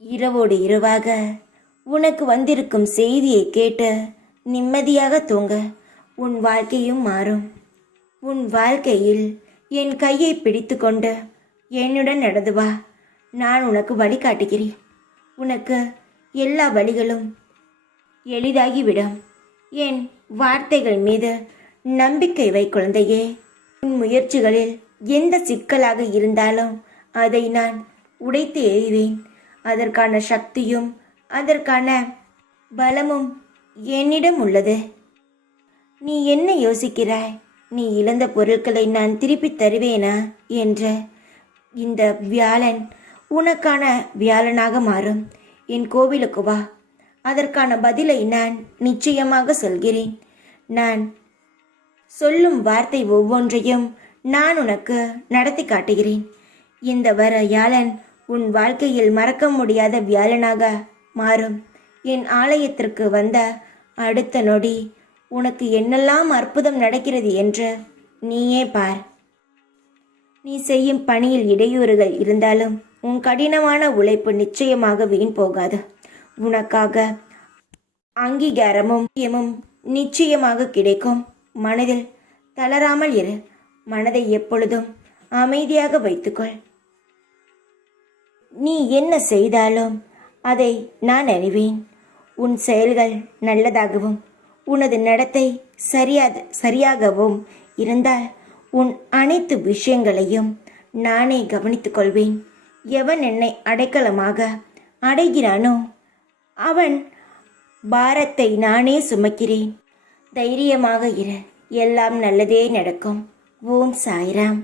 இரவோடு இரவாக உனக்கு வந்திருக்கும் செய்தியை கேட்டு நிம்மதியாக தூங்க. உன் வாழ்க்கையும் மாறும். உன் வாழ்க்கையில் என் கையை பிடித்து கொண்டு என்னுடன் நடந்து வா. நான் உனக்கு வழிகாட்டுகிறேன். உனக்கு எல்லா வழிகளும் எளிதாகிவிடும். என் வார்த்தைகள் மீது நம்பிக்கை வை குழந்தையே. உன் முயற்சிகளில் எந்த சிக்கலாக இருந்தாலும் அதை நான் உடைத்து எறிவேன். அதற்கான சக்தியும் அதற்கான பலமும் என்னிடம் உள்ளது. நீ என்ன யோசிக்கிறாய்? நீ இழந்த பொருட்களை நான் திருப்பி தருவேனா என்ற இந்த வியாழன் உனக்கான வியாழனாக மாறும். என் கோவிலுக்கு வா. அதற்கான பதிலை நான் நிச்சயமாக சொல்கிறேன். நான் சொல்லும் வார்த்தை ஒவ்வொன்றையும் நான் உனக்கு நடத்தி காட்டுகிறேன். இந்த வர வியாழன் உன் வாழ்க்கையில் மறக்க முடியாத வியாழனாக மாறும். என் ஆலயத்திற்கு வந்த அடுத்த நொடி உனக்கு என்னெல்லாம் அற்புதம் நடக்கிறது என்று நீயே பார். நீ செய்யும் பணியில் இடையூறுகள் இருந்தாலும் உன் கடினமான உழைப்பு நிச்சயமாக வீண் போகாது. உனக்காக அங்கீகாரமும் நிச்சயமாக கிடைக்கும். மனதில் தளராமல் இரு. மனதை எப்பொழுதும் அமைதியாக வைத்துக்கொள். நீ என்ன செய்தாலும் அதை நான் அறிவேன். உன் செயல்கள் நல்லதாகவும் உனது நடத்தை சரியாகவும் இருந்தால் உன் அனைத்து விஷயங்களையும் நானே கவனித்துக் கொள்வேன். எவன் என்னை அடைக்கலமாக அடைகிறானோ அவன் பாரத்தை நானே சுமக்கிறேன். தைரியமாக இரு. எல்லாம் நல்லதே நடக்கும். ஓம் சாய்ராம்.